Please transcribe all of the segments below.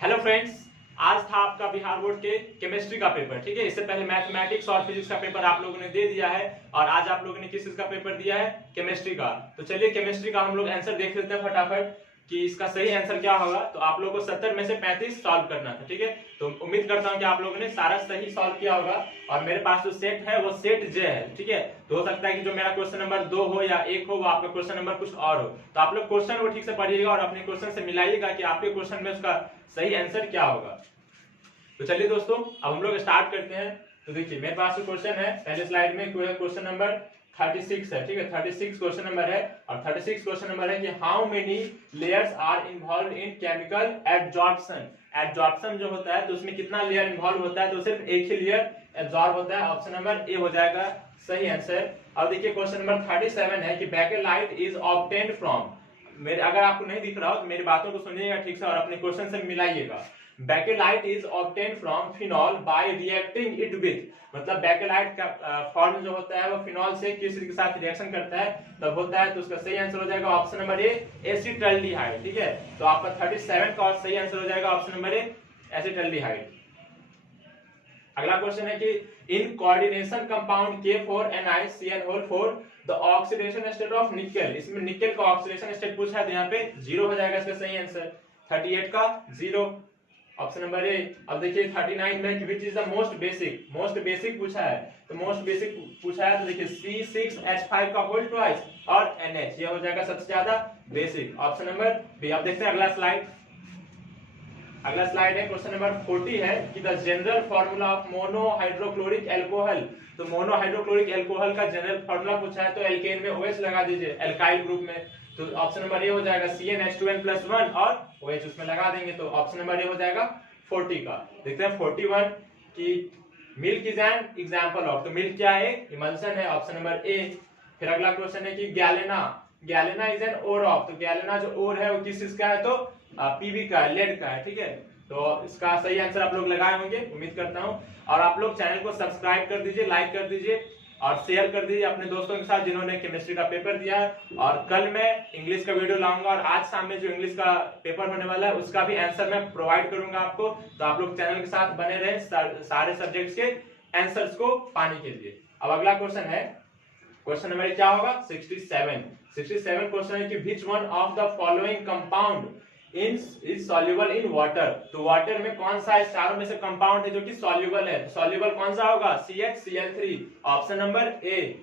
Hello friends, आज था आपका बिहार बोर्ड के केमिस्ट्री का पेपर। ठीक है, इससे पहले मैथमेटिक्स और फिजिक्स का पेपर आप लोगों ने दे दिया है और आज आप लोगों ने किस चीज का पेपर दिया है? केमिस्ट्री का। तो चलिए केमिस्ट्री का हम लोग आंसर देख लेते हैं फटाफट कि इसका सही आंसर क्या होगा। तो आप लोगों को 70 में से 35 सॉल्व करना था। ठीक है, तो उम्मीद करता हूं कि आप लोगों ने सारा सही सॉल्व किया होगा और मेरे पास जो सेट है वो सेट जे है। ठीक है, तो हो सकता है कि जो मेरा क्वेश्चन नंबर 2 हो या 1 हो वो आपका क्वेश्चन नंबर कुछ और हो। तो आप लोग क्वेश्चन को ठीक से पढ़िएगा और अपने क्वेश्चन से मिलाइएगा कि आपके क्वेश्चन में उसका सही आंसर क्या होगा। तो चलिए दोस्तों, अब हम लोग स्टार्ट करते हैं। तो देखिए मेरे पास क्वेश्चन है, पहले स्लाइड में क्वेश्चन नंबर 36 है। ठीक है, 36 क्वेश्चन नंबर है और 36 क्वेश्चन नंबर है कि how many layers are involve in chemical absorption. Absorption जो होता है तो उसमें कितना लेयर इन्वॉल्व होता है? तो सिर्फ एक ही लेयर एब्जॉर्ब होता है। ऑप्शन नंबर ए हो जाएगा सही आंसर। और देखिए क्वेश्चन नंबर 37 है कि बैकेलाइट इज ऑब्टेन्ड फ्रॉम। मेरे अगर आपको नहीं दिख रहा हो तो मेरी बातों को सुनिएगा ठीक से और अपने क्वेश्चन से मिलाइएगा। Bakelite is obtained from phenol by reacting it with. मतलब बैकेलाइट का फॉर्म जो होता है वो फिनॉल से किस के साथ रिएक्शन करता है तब होता है। तो उसका सही आंसर हो जाएगा ऑप्शन नंबर ए एसिटाल्डिहाइड। ठीक है, तो आपका 37 का सही आंसर हो जाएगा ऑप्शन नंबर ए एसिटाल्डिहाइड। अगला क्वेश्चन है कि in coordination compound K4NiCN4 the oxidation state of nickel. इसमें निकेल का ऑक्सीडेशन स्टेट पूछा है तो यहाँ पे 0 हो जाएगा इसका सही आंसर। 38 का 0 ऑप्शन नंबर ए। अब देखिए 39 में which is the most basic पूछा है। तो मोस्ट बेसिक पूछा है तो देखिए C6H5 का होल ट्वाइस और NH, ये हो जाएगा सबसे ज्यादा बेसिक। Option number B. अब देखते हैं अगला स्लाइड। अगला स्लाइड है क्वेश्चन नंबर 40 है कि the general formula of monohydrochloric alcohol. तो मोनोहाइड्रोक्लोरिक अल्कोहल का जनरल फार्मूला पूछा है तो एल्केन में OH लगा दीजिए, एल्काइल ग्रुप में। तो ऑप्शन नंबर ए हो जाएगा CnH2n+1 और OH उसमें लगा देंगे। तो ऑप्शन नंबर ए हो जाएगा 40 का। देखते हैं 41 कि milk is an example of. तो मिल्क क्या है? इमल्शन है, ऑप्शन नंबर ए। फिर अगला क्वेश्चन है कि galena is an ore of. तो गैलेना जो ओर है वो किस चीज का है? तो पीवी का है, लेड का है। ठीक है, तो इसका सही आंसर आप लोग लगाए होंगे उम्मीद करता हूं। और आप लोग चैनल को सब्सक्राइब कर दीजिए, लाइक कर दीजिए और शेयर कर दीजिए अपने दोस्तों के साथ जिन्होंने केमिस्ट्री का पेपर दिया है। और कल मैं इंग्लिश का वीडियो लाऊंगा और आज शाम में जो इंग्लिश का पेपर होने वाला है उसका भी आंसर मैं प्रोवाइड करूंगा आपको। तो आप लोग चैनल के साथ बने रहे सारे सब्जेक्ट्स के आंसर्स को पाने के लिए। अब अगला क्वेश्चन है, क्वेश्चन नंबर क्या होगा? 67 क्वेश्चन है कि which one of the following compound is soluble in water. तो वाटर में कौन सा इस चारों में से कंपाउंड है जो कि सॉल्युबल है? सॉल्युबल कौन सा होगा? CHCl3, option number A.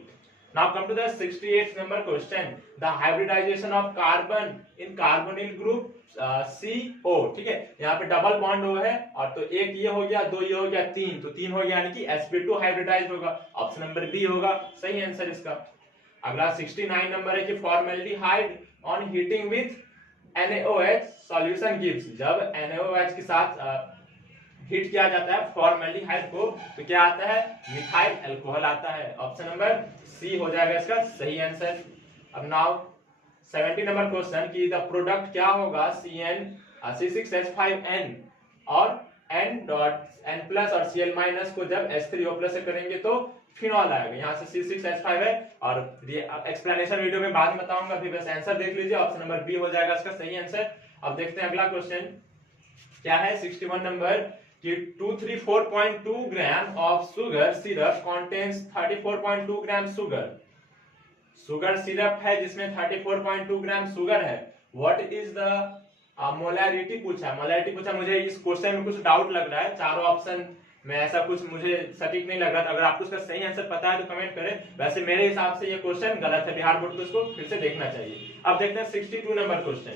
Now come to the 68th number question, the hybridization of carbon in carbonyl group CO। ठीक है, यहाँ पे डबल बॉन्ड हो है और तो एक ये हो गया, दो ये हो गया, तीन, तो तीन हो गया यानी कि sp2 हाइब्रिडाइज होगा। ऑप्शन नंबर बी होगा सही आंसर इसका। अगला 69 नंबर है कि formaldehyde on heating with NaOH solution gives. जब NaOH के साथ हीट किया जाता है फॉर्मेल्डिहाइड को तो क्या आता है? मिथाइल अल्कोहल आता है। ऑप्शन नंबर सी हो जाएगा इसका सही आंसर। अब नाउ 70 नंबर क्वेश्चन कि द प्रोडक्ट क्या होगा C6H5N और N+ और Cl- को जब H3O+ से करेंगे तो फिनॉल आएगा। यहाँ से C6H5 है और एक्सप्लेनेशन वीडियो में बाद में बताऊंगा, अभी बस आंसर देख लीजिए। ऑप्शन नंबर बी हो जाएगा इसका सही आंसर। अब देखते हैं अगला क्वेश्चन क्या है 61 नंबर कि 234.2 gram of sugar syrup contains 34.2 gram sugar syrup है जिसमें 34.2 ग्राम शुगर है। व्हाट इज द मोलैरिटी पूछा। मुझे इस क्वेश्चन में कुछ डाउट लग रहा है, चारों ऑप्शन में ऐसा कुछ मुझे सटीक नहीं लग रहा था। अगर आपको इसका सही आंसर पता है तो कमेंट करें। वैसे मेरे हिसाब से ये क्वेश्चन गलत है, बिहार बोर्ड को इसको फिर से देखना चाहिए। अब देखते हैं 62 नंबर क्वेश्चन।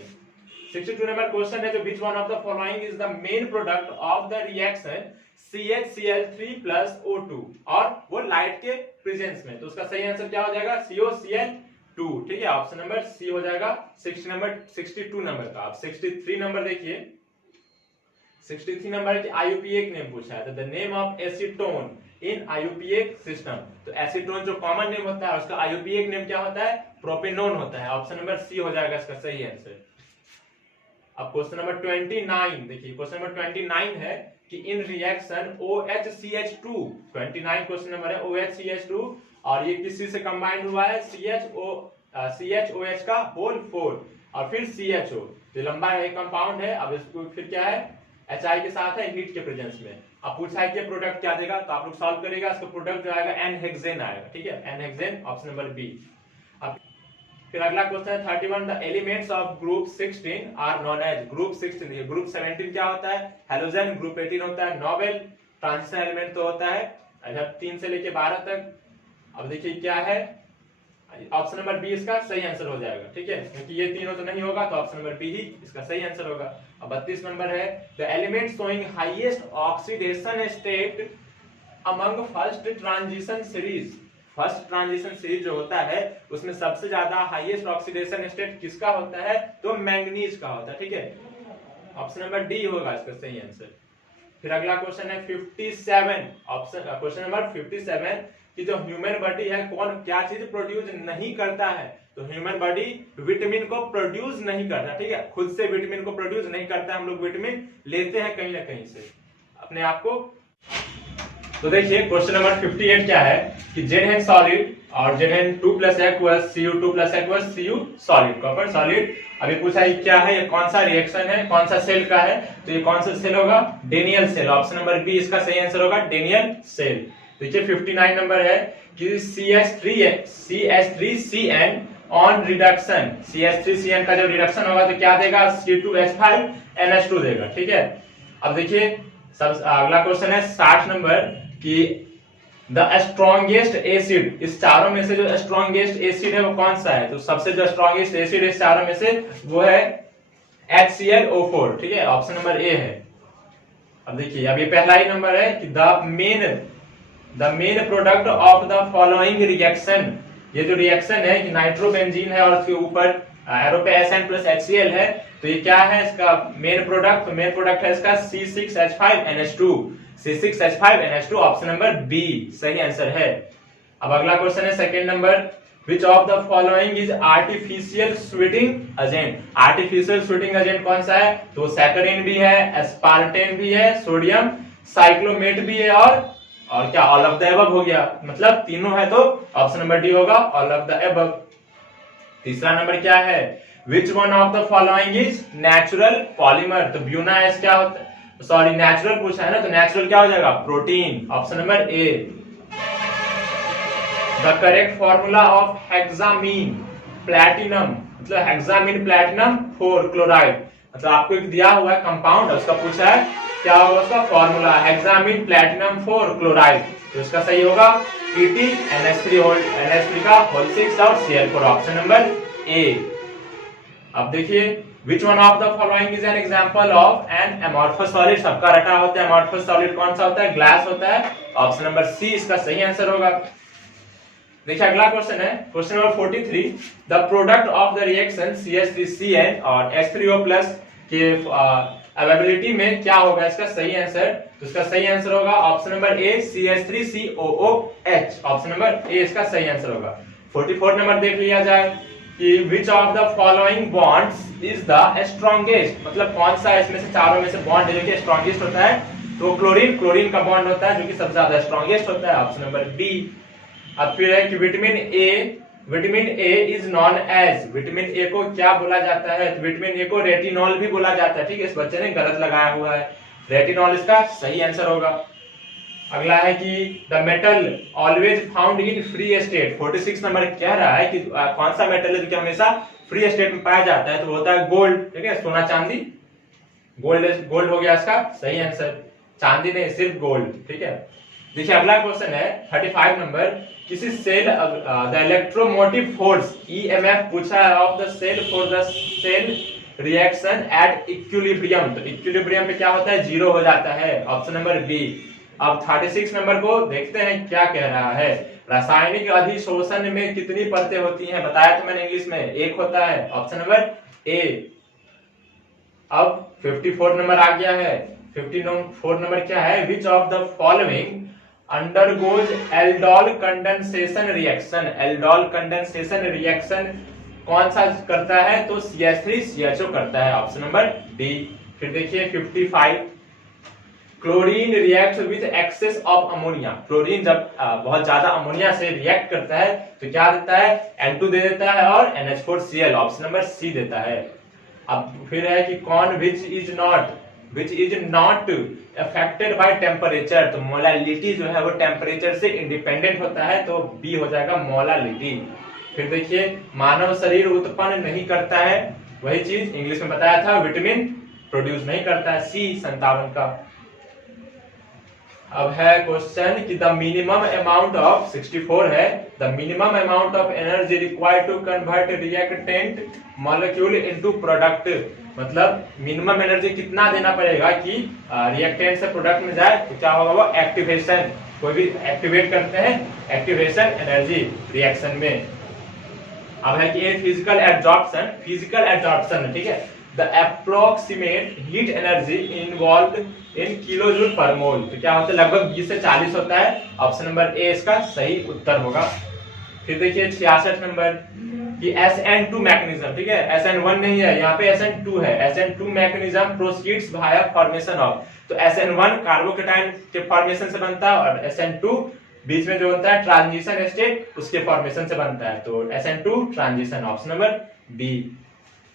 62 नंबर क्वेश्चन है जो which one of the following is the main product of the reaction CHCl3 + O2 और वो लाइट के प्रेजेंस में। तो उसका सही आंसर क्या हो जाएगा? COCl2। ठीक है, ऑप्शन नंबर सी हो जाएगा 62 नंबर का। अब 63 नंबर देखिए, 63 नंबर की IUPAC नेम पूछा है। तो the name of acetone in IUPAC system. तो एसीटोन जो कॉमन नेम होता है उसका IUPAC नेम क्या होता है? प्रोपेनोन होता है। ऑप्शन नंबर सी हो जाएगा इसका सही आंसर। अब क्वेश्चन नंबर 29 देखिए, क्वेश्चन नंबर 29 है कि इन रिएक्शन OHCH2, 29 क्वेश्चन नंबर है OHCH2 और ये किसी से कंबाइंड हुआ है CHOH का होल 4 और फिर CHO। तो लंबा है कंपाउंड है। अब इसको फिर क्या है? HI के साथ है हीट के प्रेजेंस में। अब पूछा है कि प्रोडक्ट क्या देगा, तो आप लोग सॉल्व करेगा, इसका प्रोडक्ट जो आएगा N-हेक्सेन आएगा, ठीक है, N-हेक्सेन, ऑप्शन नंबर बी। अब फिर अगला क्वेश्चन है 31, the elements of group 16 are known as. Group 16, ये ग्रुप 17 क्या होता है, हेलोजन। ग्रुप 18 होता है नोबेल। ट्रांजिशन एलिमेंट तो होता है 3 से लेके 12 तक। अब देखिए क्या है, ऑप्शन नंबर बी इसका सही आंसर हो जाएगा, ठीक है, क्योंकि ये तीनों तो नहीं होगा, तो ऑप्शन नंबर बी ही इसका सही आंसर होगा। अब 32 नंबर है, the element showing highest oxidation state among first transition series. First transition series जो होता है उसमें सबसे ज्यादा हाईएस्ट ऑक्सीडेशन स्टेट किसका होता है, तो मैंगनीज का होता है, ठीक है, ऑप्शन नंबर डी होगा इसका सही आंसर। फिर अगला क्वेश्चन है 57, ऑप्शन क्वेश्चन नंबर 57 कि जो ह्यूमन बॉडी है कौन क्या चीज प्रोड्यूस नहीं करता है, तो ह्यूमन बॉडी विटामिन को प्रोड्यूस नहीं करता, ठीक है, खुद से विटामिन को प्रोड्यूस नहीं करता, हम लोग विटामिन लेते हैं कहीं ना कहीं से अपने आप को। तो देखिए क्वेश्चन नंबर 58 क्या है कि जेनहेन सॉलिड और जेनहेन 2+ aqueous Cu2+ aqueous Cu solid, copper solid. अभी पूछा है क्या है, ये कौन सा रिएक्शन है, कौन सा सेल का है, तो ये कौन सा सेल होगा, Daniell cell, option number B इसका सही आंसर होगा, डेनियल सेल। देखिए 59 नंबर है कि CH3CN ऑन रिडक्शन, CH3CN का जब रिडक्शन होगा तो क्या देगा, C2H5NH2 देगा, ठीक है। अब देखिए सब अगला क्वेश्चन है 60 नंबर कि द स्ट्रॉन्गेस्ट एसिड, इस चारों में से जो स्ट्रॉन्गेस्ट एसिड है वो कौन सा है, तो सबसे जो स्ट्रॉन्गेस्ट एसिड इस चारों में से वो है HClO4, ठीक है, ऑप्शन नंबर ए है। अब देखिए अब ये पहला ही नंबर है कि the main product of the following reaction, ये जो रिएक्शन है कि नाइट्रोबेंजीन है और उसके ऊपर एरो पे SN+HCl है, तो ये क्या है इसका मेन प्रोडक्ट, तो मेन प्रोडक्ट है इसका C6H5NH2, C6H5NH2, option number B सही आंसर है। अब अगला क्वेश्चन है second number, which of the following is artificial sweetening agent. Artificial sweetening agent कौन सा है, तो सैकरिन भी है, एस्पार्टेन भी है, सोडियम साइक्लोमेट भी है, और क्या ऑल ऑफ द अबव हो गया, मतलब तीनों है, तो ऑप्शन नंबर डी होगा, ऑल ऑफ द अबव। तीसरा नंबर क्या है, which one of the following is natural polymer, तो ब्यूना एस क्या होता है, सॉरी नेचुरल पूछा है ना, तो नेचुरल क्या हो जाएगा, protein, option number A. The correct formula of hexamine platinum, मतलब हेक्सामीन प्लैटिनम 4 क्लोराइड, मतलब आपको एक दिया हुआ है कंपाउंड, उसका पूछा है क्या होगा उसका फॉर्मूला, हेक्सामीन प्लैटिनम 4 क्लोराइड, तो इसका सही होगा NH3 का होल 6 और Cl4, ऑप्शन नंबर ए। अब देखिए which one of the following is an example of an amorphous solid, सबका रटा होता है amorphous solid कौन सा होता है, ग्लास होता है, ऑप्शन नंबर सी इसका सही आंसर होगा। देखिए अगला क्वेश्चन है question number 43, the product of the reaction CH3CN और H3O+ के अवेलेबिलिटी में क्या होगा इसका सही आंसर, तो इसका सही आंसर होगा ऑप्शन नंबर ए CH3COOH, ऑप्शन नंबर ए इसका सही आंसर होगा। 44 नंबर देख लिया जाए कि which of the following bonds is the strongest, मतलब कौन सा इसमें से चारों में से बॉन्ड जो कि स्ट्रॉन्गेस्ट होता है, तो क्लोरीन का बॉन्ड होता है जो कि सबसे ज्यादा स्ट्रॉन्गेस्ट होता है, ऑप्शन नंबर बी। अब फिर है कि vitamin A is known as, vitamin A को क्या बोला जाता है, तो विटामिन ए को रेटिनॉल भी बोला जाता है, ठीक है, इस बच्चे ने गलत लगाया हुआ है, रेटिनॉल इसका सही आंसर होगा। अगला है कि the metal always found in free state, 46 number कह रहा है कि कौन सा मेटल है जो कि हमेशा फ्री स्टेट में पाया जाता है, तो होता है गोल्ड, ठीक है, सोना चांदी, गोल्ड हो गया इसका सही आंसर, चांदी नहीं सिर्फ गोल्ड, ठीक है। देखिए अगला क्वेश्चन है 35 नंबर, किसी cell the electromotive force EMF पूछा है of the cell for the cell reaction at equilibrium, तो इक्विलिब्रियम पे क्या होता है, जीरो हो जाता है, ऑप्शन नंबर बी। अब 36 नंबर को देखते हैं क्या कह रहा है, रासायनिक अधिशोषण में कितनी परतें होती हैं, बताया तो मैंने इंग्लिश में, एक होता है, ऑप्शन नंबर ए। अब 54 नंबर आ गया है, 54 नंबर क्या है, विच of the following undergoes aldol condensation reaction, aldol condensation reaction कौन सा करता है, तो CH3CHO करता है, ऑप्शन नंबर डी। फिर देखिए 55, chlorine react with excess of ammonia, chlorine जब बहुत ज्यादा अमोनिया से रिएक्ट करता है तो क्या देता है, N2 दे देता है और NH4Cl, ऑप्शन नंबर सी देता है। अब फिर है कि कौन which is not which is not affected by temperature. तो मोलालिटी जो है वो टेम्परेचर से इंडिपेंडेंट होता है, तो बी हो जाएगा मोलालिटी। फिर देखिए मानव शरीर उत्पन्न नहीं करता है, वही चीज इंग्लिश में बताया था, विटामिन प्रोड्यूस नहीं करता है, सी 57 का। अब है क्वेश्चन कि द मिनिमम अमाउंट ऑफ 64 है, the minimum amount of energy required to convert reactant molecule into product. मतलब मिनिमम एनर्जी कितना देना पड़ेगा कि रिएक्टेंट से प्रोडक्ट में जाए, तो क्या होगा वो एक्टिवेशन, कोई भी एक्टिवेट करते हैं, एक्टिवेशन एनर्जी रिएक्शन में। अब है कि फिजिकल एब्जॉर्प्शन, फिजिकल एब्जॉर्प्शन, ठीक है, the approximate heat energy involve in kilojoule पर मोल। तो क्या होता है, लगभग 20 से 40 होता है। ऑप्शन नंबर ए इसका सही उत्तर होगा। फिर देखिए 66 नंबर कि SN2 मैकेनिज्म, ठीक है, SN1 नहीं है, यहाँ पे SN2 है। SN2 mechanism proceeds via formation of, तो SN1 कार्बोकेटाइन के फॉर्मेशन से बनता है और SN2 बीच में जो होता है ट्रांजिशन स्टेट, उसके फॉर्मेशन से बनता है, तो SN2 transition, option number B.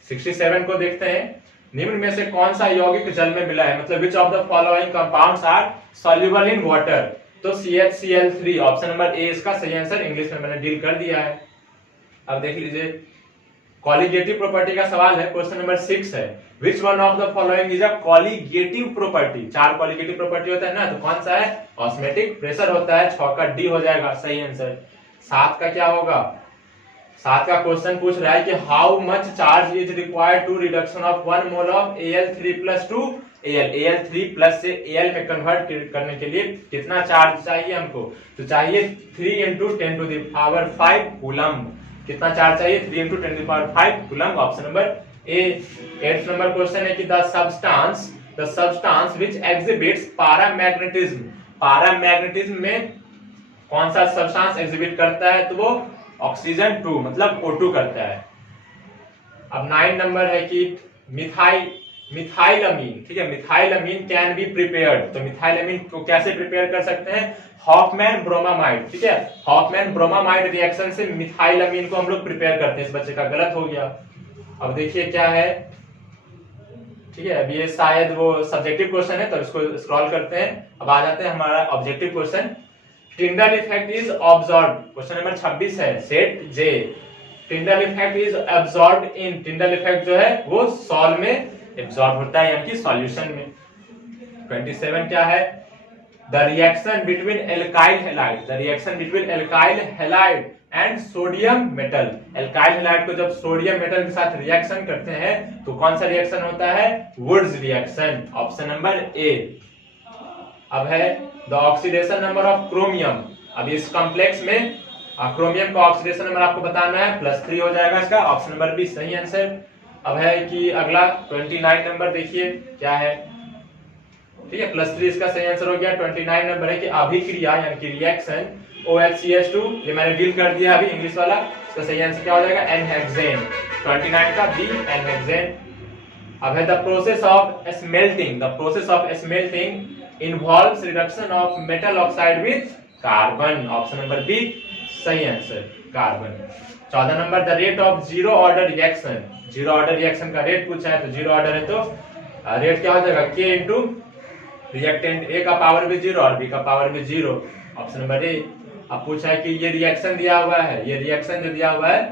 67 को देखते हैं, निम्न में से कौन सा यौगिक जल में मिला है, मतलब which of the following compounds are soluble in water. तो CHCl3, ऑप्शन नंबर ए इसका सही आंसर, इंग्लिश में मैंने डील कर दिया है। अब देख लीजिए कॉलिगेटिव प्रॉपर्टी का सवाल है, क्वेश्चन नंबर 6 है, which one of the following is a colligative property. 4 colligative property होता है ना, तो कौन सा है, ऑस्मेटिक प्रेशर होता है, 6 का डी हो जाएगा सही आंसर। 7 का क्या होगा, 7 का क्वेश्चन पूछ रहा है कि how much charge is required to reduction of 1 mole of Al3+ to Al3+ से Al में कन्वर्ट करने के लिए कितना चार्ज चाहिए हमको, तो चाहिए 3 × 10⁵ कूलम। कितना चार्ज चाहिए, 3 × 10⁵ कूलम, ऑप्शन नंबर ए। 8th नंबर क्वेश्चन है कि the substance which exhibits paramagnetism, paramagnetism में कौन सा सब्सटेंस एग्जिबिट करता है, तो वो ऑक्सीजन 2 मतलब O2 करता है। अब 9 नंबर है कि मिथाइलअमीन, ठीक है, मिथाइलअमीन कैन बी प्रिपेयर्ड। तो मिथाइलअमीन को कैसे प्रिपेयर कर सकते हैं, हॉफमैन ब्रोमामाइड, ठीक है, हॉफमैन ब्रोमामाइड रिएक्शन से मिथाइलअमीन को हम लोग प्रिपेयर करते हैं। इस बच्चे का गलत हो गया। अब देखिए क्या है, ठीक है, अब ये शायद वो सब्जेक्टिव क्वेश्चन है, तो इसको स्क्रॉल करते हैं। अब आ जाते हैं हमारा objective question. Tyndall effect is absorbed, question number 26 है, set j. Tyndall effect is absorbed in, Tyndall effect जो है वो सॉल्व में एब्सॉर्ब होता है, यानी कि सॉल्यूशन में। 27 क्या है, the reaction between alkyl halide, the reaction between alkyl halide and sodium metal. Alkyl halide को जब सोडियम मेटल के साथ रिएक्शन करते हैं तो कौन सा रिएक्शन होता है, वुड्स रिएक्शन, ऑप्शन नंबर ए। अब है the oxidation number of chromium. अब इस कॉम्प्लेक्स में क्रोमियम का ऑक्सीडेशन नंबर आपको बताना है, +3 हो जाएगा इसका, ऑप्शन नंबर बी सही आंसर। अब है कि अगला 29 नंबर देखिए क्या है, ठीक है, +3 इसका सही आंसर हो गया। 29 नंबर है कि अभिक्रिया यानी कि रिएक्शन OHCH2, ये मैंने डील कर दिया अभी इंग्लिश वाला, इसका सही आंसर क्या हो जाएगा, एनहेक्सेन, 29 का बी एनहेक्सेन। अब है the process of smelting, the process of smelting involves reduction of metal oxide with carbon, option number B सही answer, carbon. 14 number the rate of zero order reaction, zero order reaction का rate पूछा है, तो zero order है तो rate क्या हो जाएगा, K इंटू रिएक्टेंट A का पावर भी 0 और B का पावर भी 0, ऑप्शन नंबर ए। अब पूछा है कि ये रिएक्शन दिया हुआ है, ये रिएक्शन जो दिया हुआ है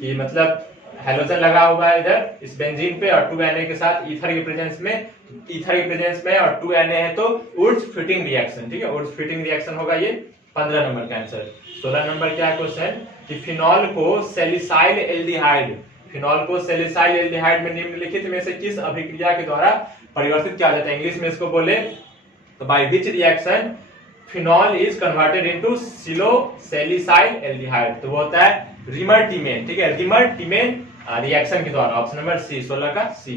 कि मतलब हेलोजन लगा हुआ है इधर इस बेंजीन पे और 2Na के साथ ईथर के प्रेजेंस में और 2Na है, तो वुड्स फिटिंग रिएक्शन, ठीक है, वुड्स फिटिंग रिएक्शन होगा ये 15 नंबर का आंसर। 16 नंबर क्या क्वेश्चन कि फिनॉल को सैलिसाइल एल्डिहाइड, फिनॉल को सैलिसाइल एल्डिहाइड में निम्नलिखित में से किस अभिक्रिया के द्वारा परिवर्तित किया जाता है, इंग्लिश में इसको बोले तो by which reaction phenol is converted into salicyl aldehyde, तो वो होता है रिमर-टीमेन, ठीक है, रिमर-टीमेन रिएक्शन के द्वारा, ऑप्शन नंबर सी, 16 का सी।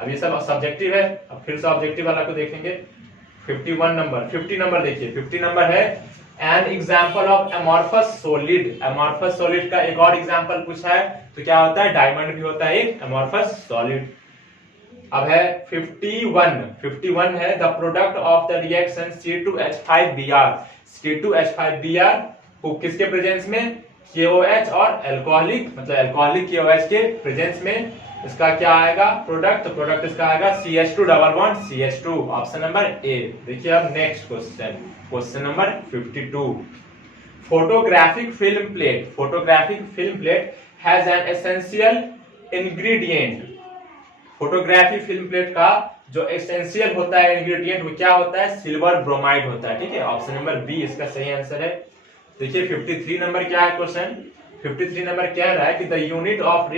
अब ये सब सब्जेक्टिव है, अब फिर से ऑब्जेक्टिव वाला को देखेंगे। 50 नंबर देखिए, 50 नंबर है an example of amorphous solid, amorphous solid का एक और एग्जाम्पल पूछा है, तो क्या होता है, डायमंड भी होता है एक अमॉर्फस सॉलिड। अब है 51 है the product of the reaction C2H5Br, C2H5Br को किसके प्रेजेंस में, KOH और अल्कोहलिक, मतलब अल्कोहलिक KOH के प्रेजेंस में इसका क्या आएगा प्रोडक्ट, तो प्रोडक्ट इसका आएगा CH2 double bond CH2, option number a. देखिए अब next question, question number 52। Photographic film plate, photographic film plate has an essential ingredient. Photography film plate का जो एसेंशियल होता है इंग्रेडिएंट वो क्या होता है, सिल्वर ब्रोमाइड होता है, ठीक है, ऑप्शन नंबर बी इसका सही आंसर है। देखिए 53 नंबर क्या है क्वेश्चन, 53 नंबर कह रहा है कि the unit of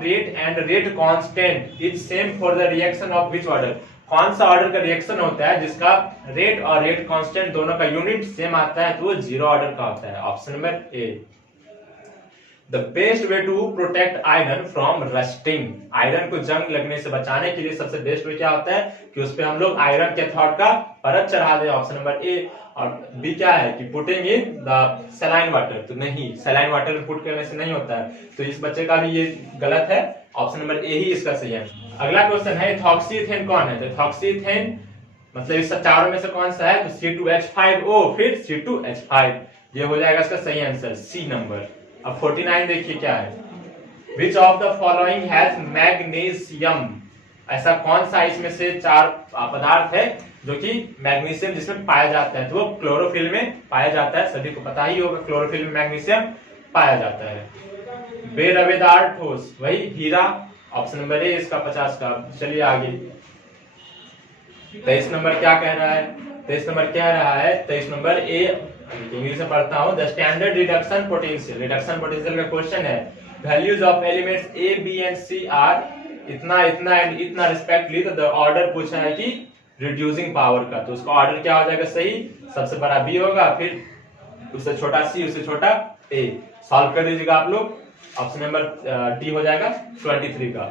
rate and rate constant is same for the reaction of which order. कौन सा ऑर्डर का रिएक्शन होता है जिसका रेट और रेट कांस्टेंट दोनों का यूनिट सेम आता है, तो वो जीरो ऑर्डर का होता है, option number A. The best way to protect iron from rusting, iron को जंग लगने से बचाने के लिए सबसे बेस्ट वे क्या होता है कि उस पे हम लोग आयरन कैथोड का परत चढ़ा दें, ऑप्शन नंबर ए। और बी क्या है कि putting in the saline water, तो नहीं, सलाइन वाटर पुट करने से नहीं होता है, तो इस बच्चे का भी ये गलत है, ऑप्शन नंबर ए ही इसका सही है। अगला क्वेश्चन है इथॉक्सीथेन कौन है, तो इथॉक्सीथेन मतलब इस चारों में से कौन सा है, तो C2H5O फिर C2H5, ये हो जाएगा इसका सही आंसर सी नंबर। अब 49 देखिए क्या है, विच of the following has magnesium, ऐसा कौन सा इसमें से चार पदार्थ है जो कि मैग्नीशियम जिसमें पाया जाता है, तो वो क्लोरोफिल में पाया जाता है, सभी को पता ही होगा क्लोरोफिल में मैग्नीशियम पाया जाता है। बेरवेदार ठोस वही हीरा, ऑप्शन नंबर ए इसका 50 का। चलिए आगे 23 नंबर क्या कह रहा है, 23 नंबर कह रहा है, 23 नंबर ए इंग्लिश में पढ़ता हूं, the standard reduction potential, reduction potential का क्वेश्चन है, values of elements A B and C are इतना इतना एंड इतना रिस्पेक्टली, तो द ऑर्डर पूछा है कि रिड्यूसिंग पावर का, तो उसका ऑर्डर क्या हो जाएगा सही, सबसे बड़ा बी होगा, फिर उससे छोटा सी, उससे छोटा ए। सॉल्व कर दीजिएगा आप लोग, ऑप्शन नंबर डी हो जाएगा 23 का।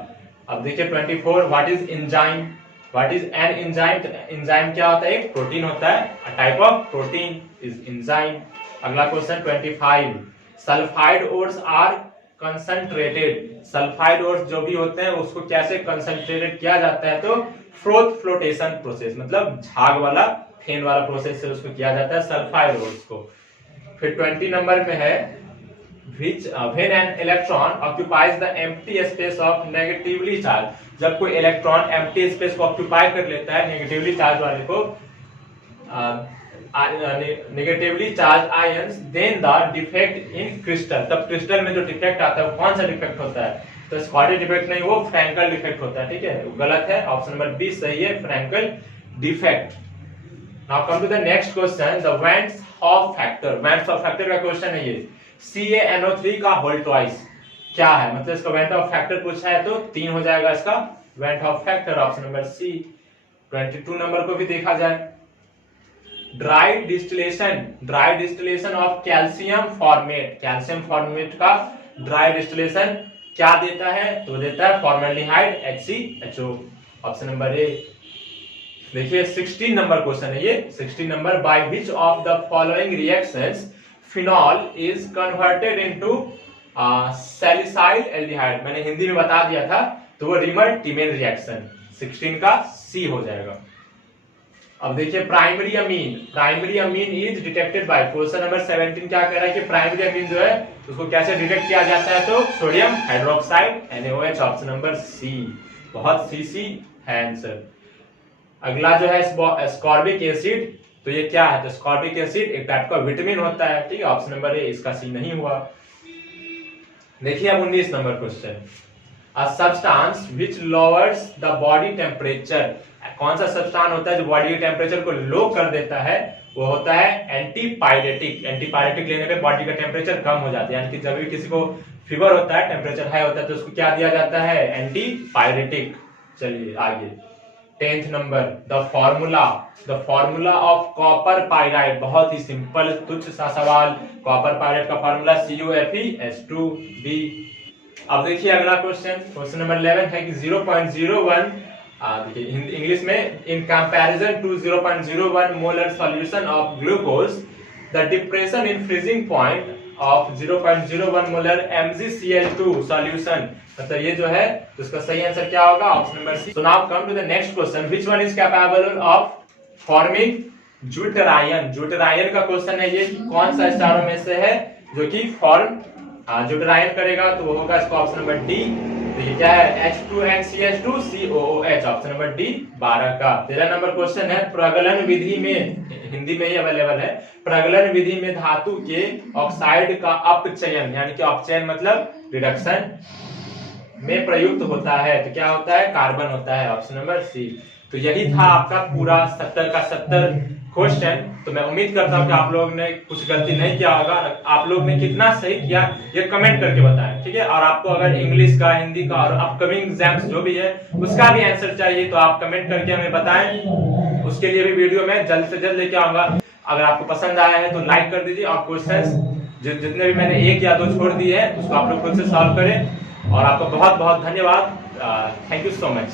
अब देखिए 24, what is enzyme, what is an enzyme, enzyme क्या होता है, एक प्रोटीन होता है, a type of protein is enzyme. अगला question 25, sulphide ores are concentrated, sulphide ores जो भी होते हैं उसको कैसे कंसंट्रेटेड किया जाता है, तो फ्लोटेशन प्रोसेस, मतलब झाग वाला फेन वाला प्रोसेस से उसको किया जाता है सल्फाइड ओर्स को। फिर 20 नंबर में है, which when an electron occupies the empty space of negatively charged, जब कोई इलेक्ट्रॉन एम्प्टी स्पेस को ऑक्यूपाई कर लेता है नेगेटिवली चार्ज वाले को, negatively charge ions, then the defect in crystal, तब क्रिस्टल में जो डिफेक्ट आता है वो कौन सा डिफेक्ट होता है, तो स्कॉटिश डिफेक्ट नहीं, वो फ्रैंकल डिफेक्ट होता है, ठीक है, वो गलत है, ऑप्शन नंबर बी सही है, Frenkel defect. Now come to the next question, the van't Hoff factor, van't Hoff factor का क्वेश्चन है ये, CaNO3 का होल ट्वाइस क्या है, मतलब इसका वेंट ऑफ फैक्टर पूछा है तो 3 हो जाएगा इसका van't Hoff factor, option number c. 22 नंबर को भी देखा जाए, dry distillation of calcium formate, calcium formate का ड्राई डिस्टिलेशन क्या देता है, तो देता है formaldehyde HCHO, option number a. देखिए 16 नंबर क्वेश्चन है ये, 16 नंबर, by which of the following reactions phenol is converted into salicyl aldehyde, मैंने हिंदी में बता दिया था, तो वो रिमर टिमेन रिएक्शन, 16 का सी हो जाएगा। अब देखिए primary amine is detected by, question number 17 क्या कह रहा है कि प्राइमरी अमीन जो है उसको कैसे डिटेक्ट किया जाता है, तो sodium hydroxide NaOH, option number C, बहुत सी है आंसर। अगला जो है स्कॉर्बिक एसिड, तो ये क्या है, तो स्कॉर्बिक एसिड एक टाइप का विटामिन होता है, ठीक है, ऑप्शन नंबर ए इसका सी नहीं हुआ। देखिए अब 19 number question, a substance which lowers the body temperature, कौन सा सब्सटेंस होता है जो बॉडी के टेम्परेचर को लो कर देता है, वो होता है एंटीपायरेटिक, एंटीपायरेटिक लेने पे बॉडी का टेम्परेचर कम हो जाता है, यानी कि जब भी किसी को फीवर होता है, टेम्परेचर हाई होता है, तो उसको क्या दिया जाता है, एंटीपायरेटिक। चलिए आगे 10th number, the formula of copper pyrite, बहुत ही सिंपल तुच्छ सा सवाल, कॉपर पायराइड का फॉर्मूला CuFeS2b। अब देखिए अगला क्वेश्चन नंबर 11 है कि 0.01, देखिए इंग्लिश में, in comparison to 0.01 molar solution of glucose, the depression in freezing point of 0.01 molar MgCl2 solution, मतलब ये जो है तो इसका सही आंसर क्या होगा, option number c. So now come to the next question, which one is capable of forming deuteron, deuteron का क्वेश्चन है ये कि कौन सा स्टारों में से है जो कि फॉर्म जो ट्रायल करेगा तो वो होगा इसका ऑप्शन नंबर डी। तो ये क्या है, H2NCH2COOH, ऑप्शन नंबर डी 12 का। 13 नंबर क्वेश्चन है, प्रगलन विधि में, हिंदी में ही अवेलेबल है, प्रगलन विधि में धातु के ऑक्साइड का अपचयन, यानी कि अपचयन मतलब रिडक्शन में प्रयुक्त होता है, तो क्या होता है, कार्बन होता है, ऑप्शन नंबर सी। तो यही था आपका पूरा 70 का 70 क्वेश्चन। तो मैं उम्मीद करता हूं कि आप लोगों ने कुछ गलती नहीं किया होगा। आप लोग ने कितना सही किया ये कमेंट करके बताएं, ठीक है। और आपको अगर इंग्लिश का, हिंदी का और अपकमिंग एग्जाम्स जो भी है उसका भी आंसर चाहिए तो आप कमेंट करके हमें बताएं। उसके लिए भी वीडियो मैं जल्द से जल्द लेके आऊंगा। अगर आपको पसंद आया है तो लाइक कर दीजिए, और क्वेश्चन जितने भी मैंने 1 या 2 छोड़ दिए हैं उसको आप लोग खुद से सॉल्व करें। और आपका बहुत बहुत धन्यवाद। Thank you so much.